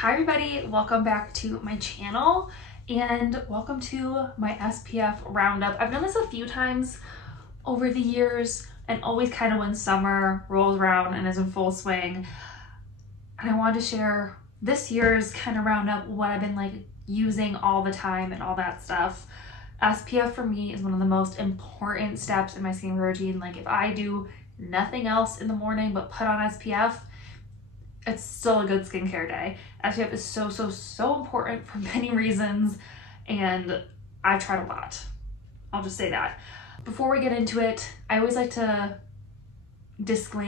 Hi everybody, welcome back to my channel and welcome to my SPF roundup. I've done this a few times over the years and always kind of when summer rolls around and is in full swing. And I wanted to share this year's kind of roundup, what I've been using all the time and all that stuff. SPF for me is one of the most important steps in my skincare routine. If I do nothing else in the morning but put on SPF, it's still a good skincare day. SPF is so important for many reasons, and I've tried a lot. I'll just say that. Before we get into it, I always like to tell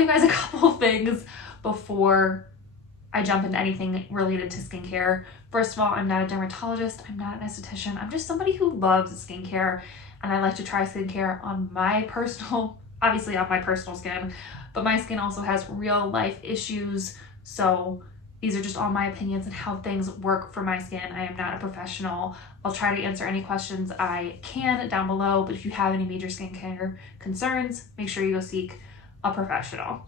you guys a couple of things before I jump into anything related to skincare. First of all, I'm not a dermatologist, I'm not an esthetician, I'm just somebody who loves skincare, and I like to try skincare on my personal, obviously on my personal skin, but my skin also has real life issues, so these are just all my opinions and how things work for my skin. I am not a professional. I'll try to answer any questions I can down below, but if you have any major skincare concerns, make sure you go seek a professional.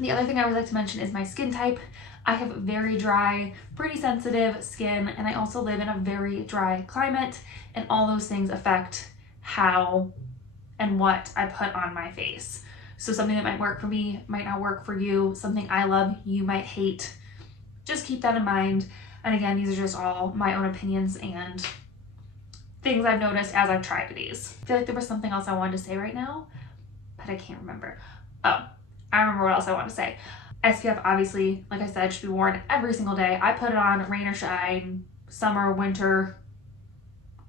The other thing I would like to mention is my skin type. I have very dry, pretty sensitive skin, and I also live in a very dry climate, and all those things affect how and what I put on my face. So something that might work for me might not work for you. Something I love, you might hate. Just keep that in mind. And again, these are just all my own opinions and things I've noticed as I've tried these. I feel like there was something else I wanted to say right now, but I can't remember. Oh, I remember what else I wanted to say. SPF, obviously, like I said, should be worn every single day. I put it on rain or shine, summer, winter.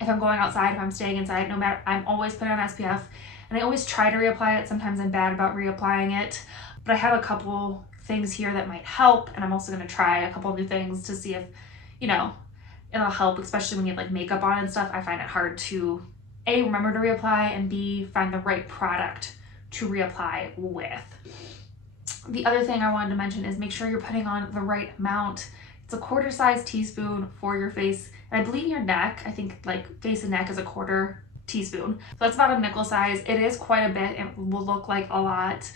If I'm going outside, if I'm staying inside, no matter, I'm always putting on SPF. And I always try to reapply it. Sometimes I'm bad about reapplying it, but I have a couple things here that might help, and I'm also going to try a couple new things to see if, it'll help, especially when you have makeup on and stuff. I find it hard to A, remember to reapply, and B, find the right product to reapply with. The other thing I wanted to mention is make sure you're putting on the right amount. It's a 1/4 size teaspoon for your face, and I believe your neck, I think face and neck is a 1/4 teaspoon. So that's about a nickel size. It is quite a bit. It will look like a lot,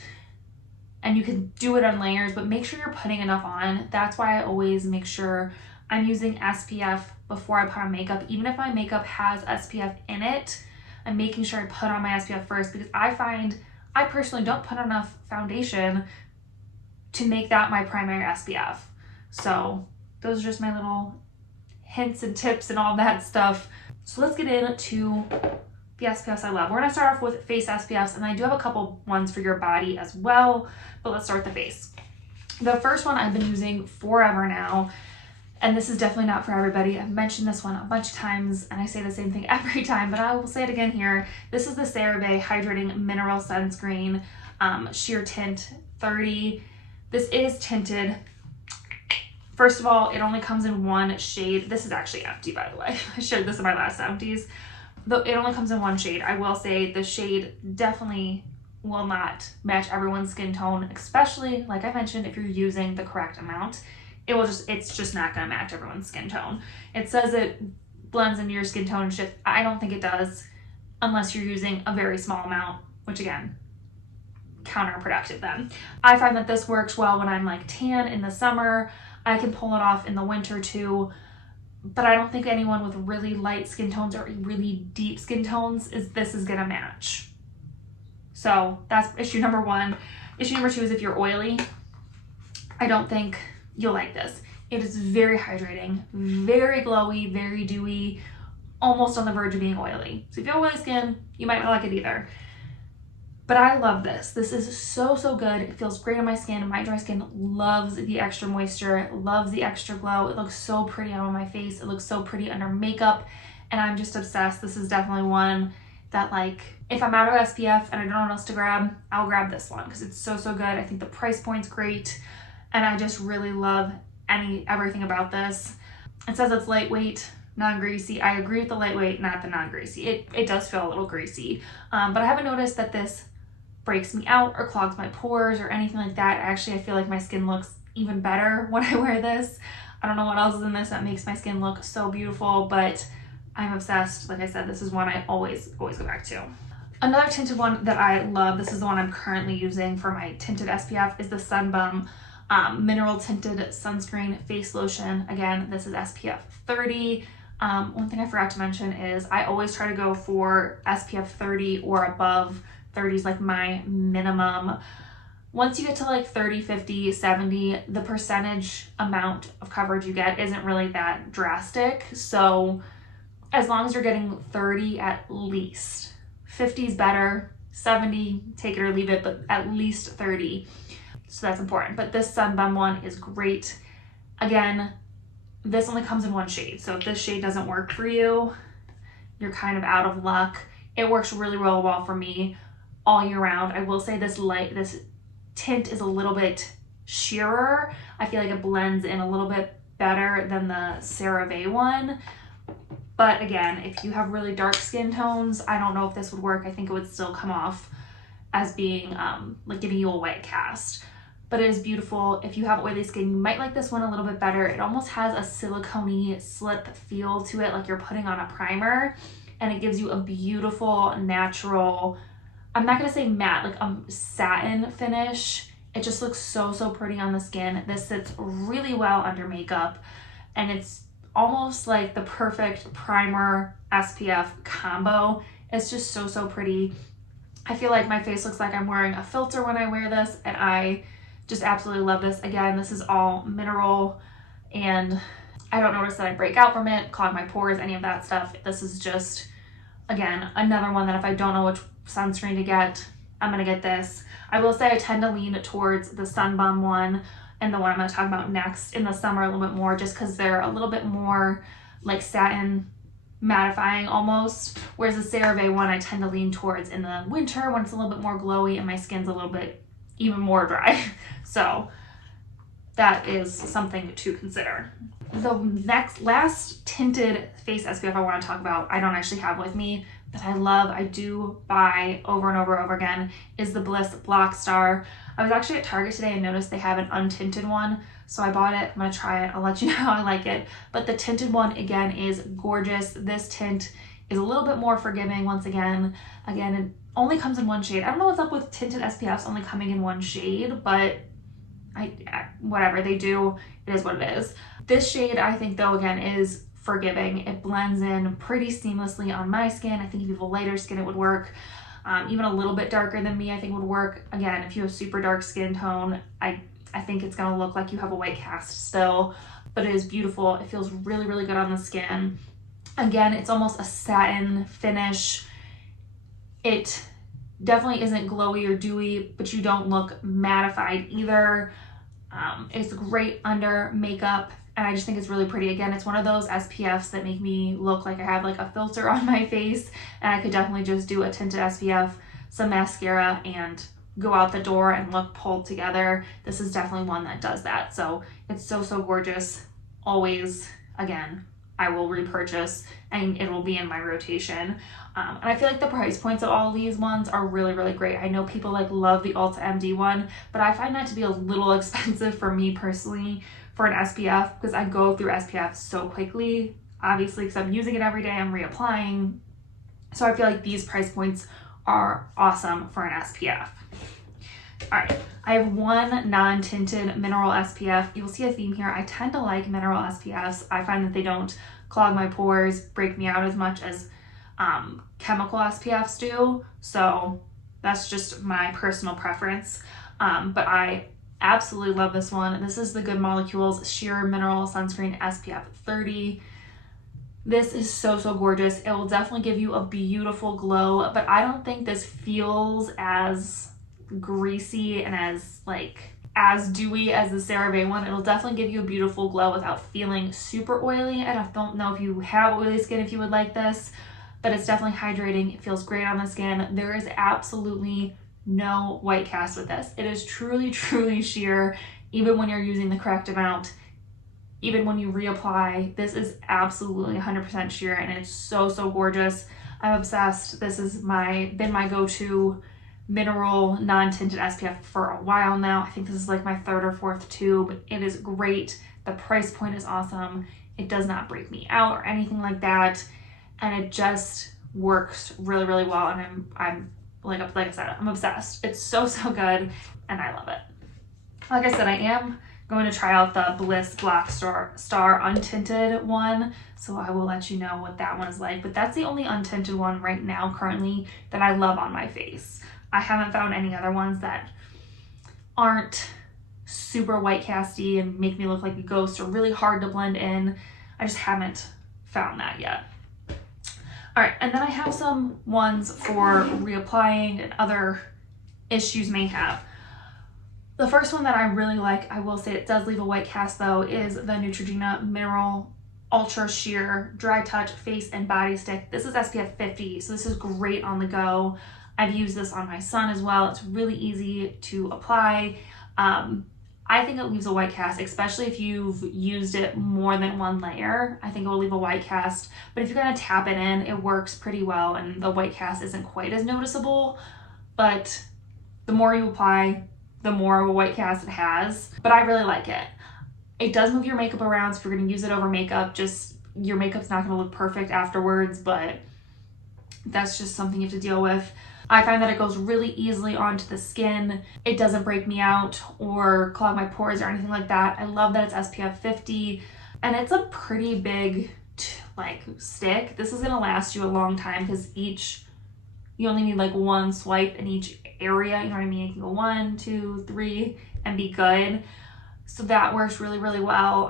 and you can do it on layers, but make sure you're putting enough on. That's why I always make sure I'm using SPF before I put on makeup. Even if my makeup has SPF in it, I'm making sure I put on my SPF first, because I find I personally don't put enough foundation to make that my primary SPF. So those are just my little hints and tips and all that stuff. So let's get into the SPFs I love. We're gonna start off with face SPFs, and I do have a couple ones for your body as well, but let's start with the face. The first one I've been using forever now, and this is definitely not for everybody. I've mentioned this one a bunch of times, and I say the same thing every time, but I will say it again here. This is the CeraVe Hydrating Mineral Sunscreen Sheer Tint 30. This is tinted. First of all, it only comes in one shade. This is actually empty, by the way. I shared this in my last empties. Though it only comes in one shade. I will say the shade definitely will not match everyone's skin tone, especially, like I mentioned, if you're using the correct amount. It's just not gonna match everyone's skin tone. It says it blends into your skin tone and shit. I don't think it does unless you're using a very small amount, which again, counterproductive then. I find that this works well when I'm tan in the summer. I can pull it off in the winter too, but I don't think anyone with really light skin tones or really deep skin tones this is gonna match. So that's issue number one. Issue number two is if you're oily, I don't think you'll like this. It is very hydrating, very glowy, very dewy, almost on the verge of being oily. So if you have oily skin, you might not like it either. But I love this. This is so good. It feels great on my skin. My dry skin loves the extra moisture. It loves the extra glow. It looks so pretty on my face. It looks so pretty under makeup. And I'm just obsessed. This is definitely one that if I'm out of SPF and I don't know what else to grab, I'll grab this one because it's so good. I think the price point's great. And I just really love everything about this. It says it's lightweight, non-greasy. I agree with the lightweight, not the non-greasy. It does feel a little greasy. But I haven't noticed that this breaks me out or clogs my pores or anything like that. Actually, I feel like my skin looks even better when I wear this. I don't know what else is in this that makes my skin look so beautiful, but I'm obsessed. Like I said, this is one I always go back to. Another tinted one that I love, this is the one I'm currently using for my tinted SPF, is the Sun Bum mineral tinted sunscreen face lotion. Again, this is SPF 30. One thing I forgot to mention is I always try to go for SPF 30 or above. 30 is like my minimum. Once you get to like 30, 50, 70, the percentage amount of coverage you get isn't really that drastic. So as long as you're getting 30 at least, 50 is better, 70, take it or leave it, but at least 30. So that's important. But this Sunbum one is great. Again, this only comes in one shade. So if this shade doesn't work for you, you're kind of out of luck. It works really, really well for me all year round. I will say this tint is a little bit sheerer. I feel like it blends in a little bit better than the CeraVe one. But again, if you have really dark skin tones, I don't know if this would work. I think it would still come off as being like giving you a white cast. But it is beautiful. If you have oily skin, you might like this one a little bit better. It almost has a silicone-y slip feel to it, like you're putting on a primer, and it gives you a beautiful, natural, I'm not gonna say matte, like a satin finish. It just looks so, so pretty on the skin. This sits really well under makeup, and it's almost like the perfect primer SPF combo. It's just so, so pretty. I feel like my face looks like I'm wearing a filter when I wear this, and I just absolutely love this. Again, this is all mineral, and I don't notice that I break out from it, clog my pores, any of that stuff. This is just, again, another one that if I don't know which sunscreen to get, I'm gonna get this. I will say I tend to lean towards the Sunbum one and the one I'm gonna talk about next in the summer a little bit more, just because they're a little bit more like satin mattifying almost, whereas the CeraVe one I tend to lean towards in the winter when it's a little bit more glowy and my skin's a little bit even more dry. So that is something to consider. The last tinted face SPF I want to talk about, I don't actually have with me, that I love, I do buy over and over and over again, is the Bliss Block Star. I was actually at Target today and noticed they have an untinted one, so I bought it. I'm gonna try it. I'll let you know how I like it. But the tinted one, again, is gorgeous. This tint is a little bit more forgiving once again. Again, it only comes in one shade. I don't know what's up with tinted SPFs only coming in one shade, but whatever they do, it is what it is. This shade, I think, though, again, is forgiving. It blends in pretty seamlessly on my skin. I think if you have a lighter skin, it would work. Even a little bit darker than me, I think would work. Again, if you have super dark skin tone, I think it's gonna look like you have a white cast still, but it is beautiful. It feels really, really good on the skin. Again, it's almost a satin finish. It definitely isn't glowy or dewy, but you don't look mattified either. It's great under makeup, and I just think it's really pretty. Again, it's one of those SPFs that make me look like I have like a filter on my face, and I could definitely just do a tinted SPF, some mascara, and go out the door and look pulled together. This is definitely one that does that. So it's so, so gorgeous. Always, again, I will repurchase and it will be in my rotation. And I feel like the price points of all of these ones are really, really great. I know people like love the Ulta MD one, but I find that to be a little expensive for me personally for an SPF, because I go through SPF so quickly, obviously, because I'm using it every day, I'm reapplying. So I feel like these price points are awesome for an SPF. All right, I have one non-tinted mineral SPF. You will see a theme here. I tend to like mineral SPFs. I find that they don't clog my pores, break me out as much as chemical SPFs do. So that's just my personal preference. But I absolutely love this one. This is the Good Molecules Sheer Mineral Sunscreen SPF 30. This is so, so gorgeous. It will definitely give you a beautiful glow, but I don't think this feels as greasy and as dewy as the CeraVe one. It'll definitely give you a beautiful glow without feeling super oily. I don't know if you have oily skin if you would like this, but it's definitely hydrating. It feels great on the skin. There is absolutely no white cast with this. It is truly, truly sheer, even when you're using the correct amount. Even when you reapply, this is absolutely 100% sheer, and it's so, so gorgeous. I'm obsessed. This has been my go-to mineral non-tinted SPF for a while now. I think this is like my third or fourth tube. It is great. The price point is awesome. It does not break me out or anything like that, and it just works really, really well. And I'm like I said, I'm obsessed. It's so, so good, and I love it. Like I said, I am going to try out the Bliss Black Star untinted one, so I will let you know what that one is like. But that's the only untinted one right now currently that I love on my face. I haven't found any other ones that aren't super white casty and make me look like a ghost or really hard to blend in. I just haven't found that yet. All right, and then I have some ones for reapplying and other issues may have. The first one that I really like, I will say it does leave a white cast though, is the Neutrogena Mineral Ultra Sheer Dry Touch Face and Body Stick. This is SPF 50, so this is great on the go. I've used this on my son as well. It's really easy to apply. I think it leaves a white cast, especially if you've used it more than one layer. I think it will leave a white cast, but if you're gonna tap it in, it works pretty well and the white cast isn't quite as noticeable, but the more you apply, the more of a white cast it has, but I really like it. It does move your makeup around, so if you're gonna use it over makeup, just your makeup's not gonna look perfect afterwards, but that's just something you have to deal with. I find that it goes really easily onto the skin. It doesn't break me out or clog my pores or anything like that. I love that it's SPF 50 and it's a pretty big like stick. This is gonna last you a long time because you only need like one swipe in each area, you know what I mean? You can go 1, 2, 3 and be good. So that works really, really well.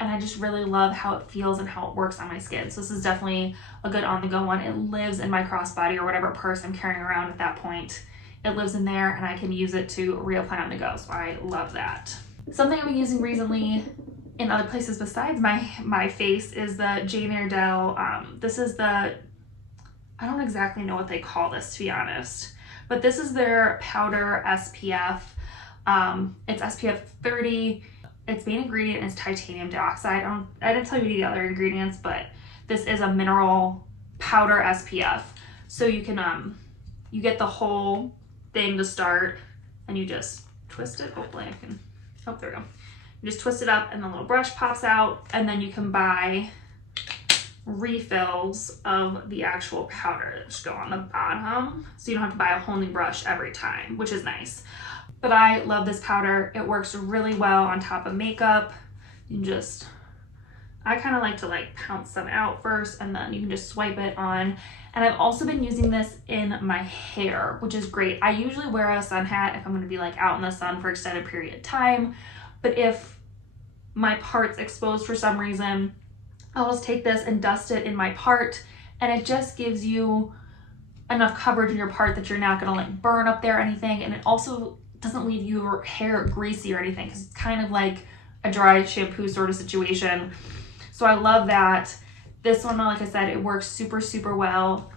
And I just really love how it feels and how it works on my skin. So this is definitely a good on-the-go one. It lives in my crossbody or whatever purse I'm carrying around at that point. It lives in there and I can use it to reapply on the go. So I love that. Something I've been using recently in other places besides my face is the Jane Iredale. This is the, I don't exactly know what they call this, to be honest, but this is their powder SPF. It's SPF 30. Its main ingredient is titanium dioxide. I didn't tell you the other ingredients, but this is a mineral powder SPF. So you can, you get the whole thing to start and you just twist it. Hopefully I can, oh, there we go. You just twist it up and the little brush pops out, and then you can buy refills of the actual powder that just go on the bottom. So you don't have to buy a whole new brush every time, which is nice. But I love this powder. It works really well on top of makeup. You can just, I kind of like to like pounce some out first and then you can just swipe it on. And I've also been using this in my hair, which is great. I usually wear a sun hat if I'm gonna be like out in the sun for extended period of time. But if my part's exposed for some reason, I'll just take this and dust it in my part, and it just gives you enough coverage in your part that you're not gonna like burn up there or anything. And it also doesn't leave your hair greasy or anything because it's kind of like a dry shampoo sort of situation. So I love that. This one, like I said, it works super, super well.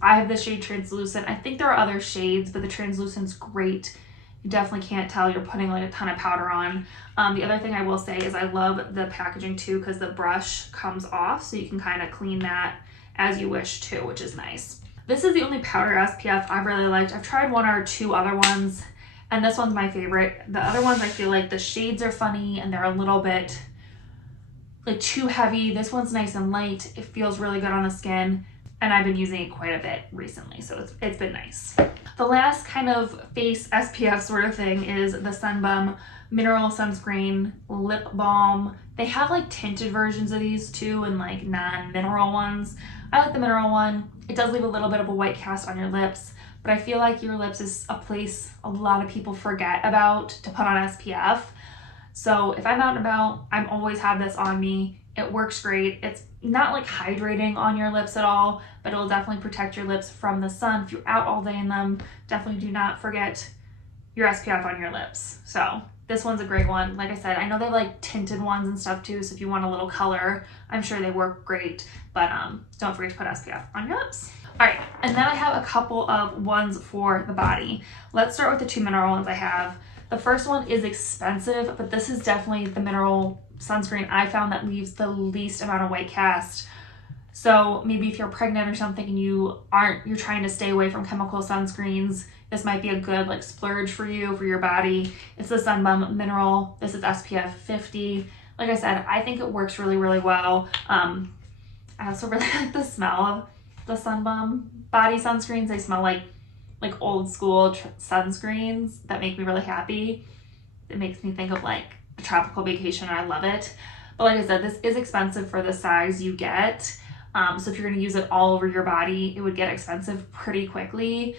I have the shade Translucent. I think there are other shades, but the Translucent's great. You definitely can't tell you're putting like a ton of powder on. The other thing I will say is I love the packaging too because the brush comes off, so you can kind of clean that as you wish too, which is nice. This is the only powder SPF I've really liked. I've tried one or two other ones, and this one's my favorite. The other ones, I feel like the shades are funny and they're a little bit like too heavy. This one's nice and light. It feels really good on the skin, and I've been using it quite a bit recently, so it's been nice. The last kind of face SPF sort of thing is the Sunbum Mineral Sunscreen Lip Balm. They have like tinted versions of these too and like non-mineral ones. I like the mineral one. It does leave a little bit of a white cast on your lips, but I feel like your lips is a place a lot of people forget about to put on SPF. So if I'm out and about, I always have this on me. It works great. It's not like hydrating on your lips at all, but it'll definitely protect your lips from the sun. If you're out all day in them, definitely do not forget your SPF on your lips. So this one's a great one. Like I said, I know they like tinted ones and stuff too, so if you want a little color, I'm sure they work great, but don't forget to put SPF on your lips. All right, and then I have a couple of ones for the body. Let's start with the two mineral ones I have. The first one is expensive, but this is definitely the mineral sunscreen I found that leaves the least amount of white cast. So maybe if you're pregnant or something and you're trying to stay away from chemical sunscreens, this might be a good like splurge for you, for your body. It's the Sunbum Mineral. This is SPF 50. Like I said, I think it works really, really well. I also really like the smell of the Sunbum body sunscreens. They smell like old school sunscreens that make me really happy. It makes me think of like a tropical vacation. I love it. But like I said, this is expensive for the size you get. So if you're going to use it all over your body, it would get expensive pretty quickly.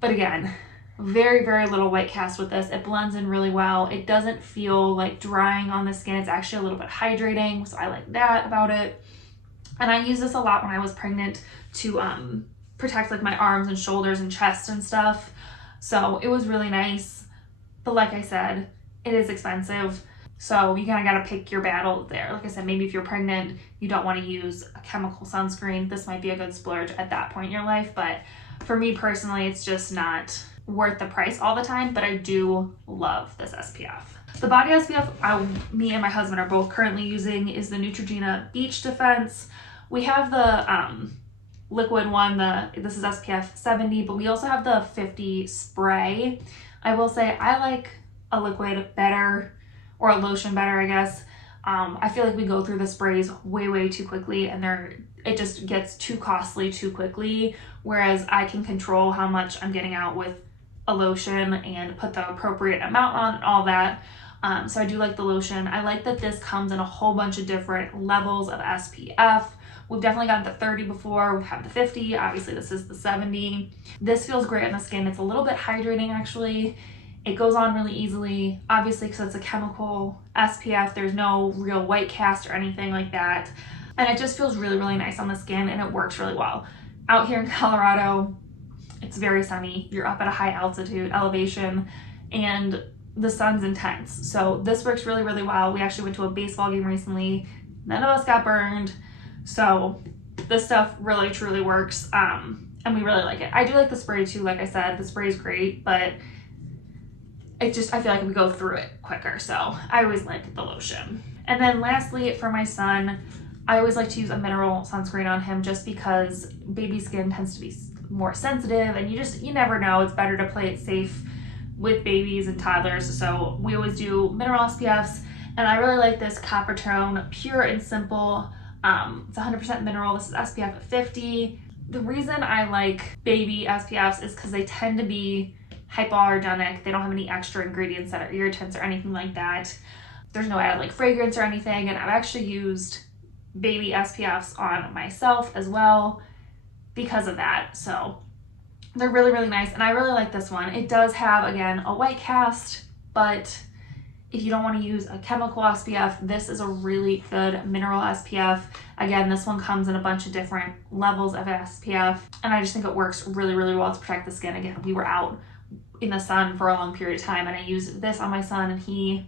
But again, very, very little white cast with this. It blends in really well. It doesn't feel like drying on the skin. It's actually a little bit hydrating, so I like that about it. And I use this a lot when I was pregnant to protect like my arms and shoulders and chest and stuff. So it was really nice. But like I said, it is expensive. So you kind of got to pick your battle there. Like I said, maybe if you're pregnant, you don't want to use a chemical sunscreen. This might be a good splurge at that point in your life. But for me personally, it's just not worth the price all the time. But I do love this SPF. The body SPF me and my husband are both currently using is the Neutrogena Beach Defense. We have the liquid one, this is SPF 70, but we also have the 50 spray. I will say I like a liquid better, or a lotion better, I guess. I feel like we go through the sprays way too quickly, and it just gets too costly too quickly, whereas I can control how much I'm getting out with a lotion and put the appropriate amount on and all that. So I do like the lotion. I like that this comes in a whole bunch of different levels of SPF. We've definitely got the 30 before, we've had the 50, obviously this is the 70. This feels great on the skin. It's a little bit hydrating actually. It goes on really easily, obviously because it's a chemical SPF, there's no real white cast or anything like that. And it just feels really nice on the skin, and it works really well. Out here in Colorado, it's very sunny. You're up at a high altitude elevation, and the sun's intense. So this works really well. We actually went to a baseball game recently. None of us got burned. So this stuff really truly works. And we really like it. I do like the spray too. Like I said, the spray is great, but I feel like we go through it quicker. So I always like the lotion. And then lastly, for my son, I always like to use a mineral sunscreen on him just because baby skin tends to be more sensitive, and you never know. It's better to play it safe with babies and toddlers. So we always do mineral SPFs, and I really like this Copper Tone Pure and Simple. It's 100% mineral. This is SPF 50. The reason I like baby SPFs is because they tend to be hypoallergenic. They don't have any extra ingredients that are irritants or anything like that. There's no added like fragrance or anything, and I've actually used baby SPFs on myself as well because of that. So they're really nice, and I really like this one. It does have, again, a white cast, but if you don't want to use a chemical SPF, this is a really good mineral SPF. Again, this one comes in a bunch of different levels of SPF, and I just think it works really well to protect the skin. Again, we were out in the sun for a long period of time, and I used this on my son, and he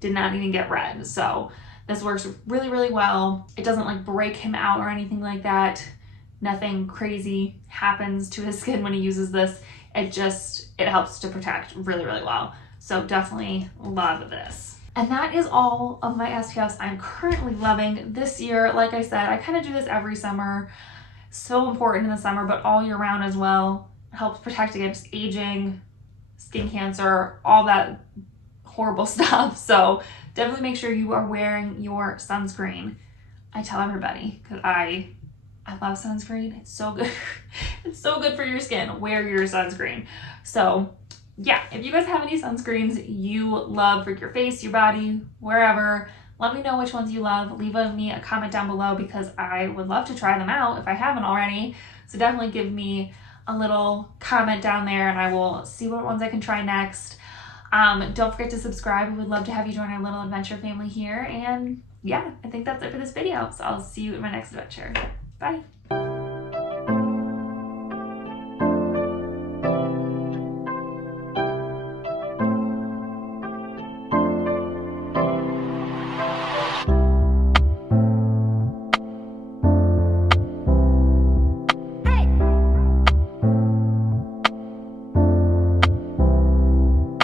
did not even get red. So this works really well. It doesn't like break him out or anything like that. Nothing crazy happens to his skin when he uses this. It helps to protect really well. So definitely love this. And that is all of my SPFs I'm currently loving this year. Like I said, I kind of do this every summer. So important in the summer, but all year round as well. It helps protect against aging, skin cancer, all that horrible stuff. So definitely make sure you are wearing your sunscreen. I tell everybody because I love sunscreen. It's so good. It's so good for your skin. Wear your sunscreen. So yeah, if you guys have any sunscreens you love for your face, your body, wherever, let me know which ones you love. Leave me a comment down below because I would love to try them out if I haven't already. So definitely give me a little comment down there, and I will see what ones I can try next. Don't forget to subscribe. We would love to have you join our little adventure family here. And yeah, I think that's it for this video. So I'll see you in my next adventure. Bye.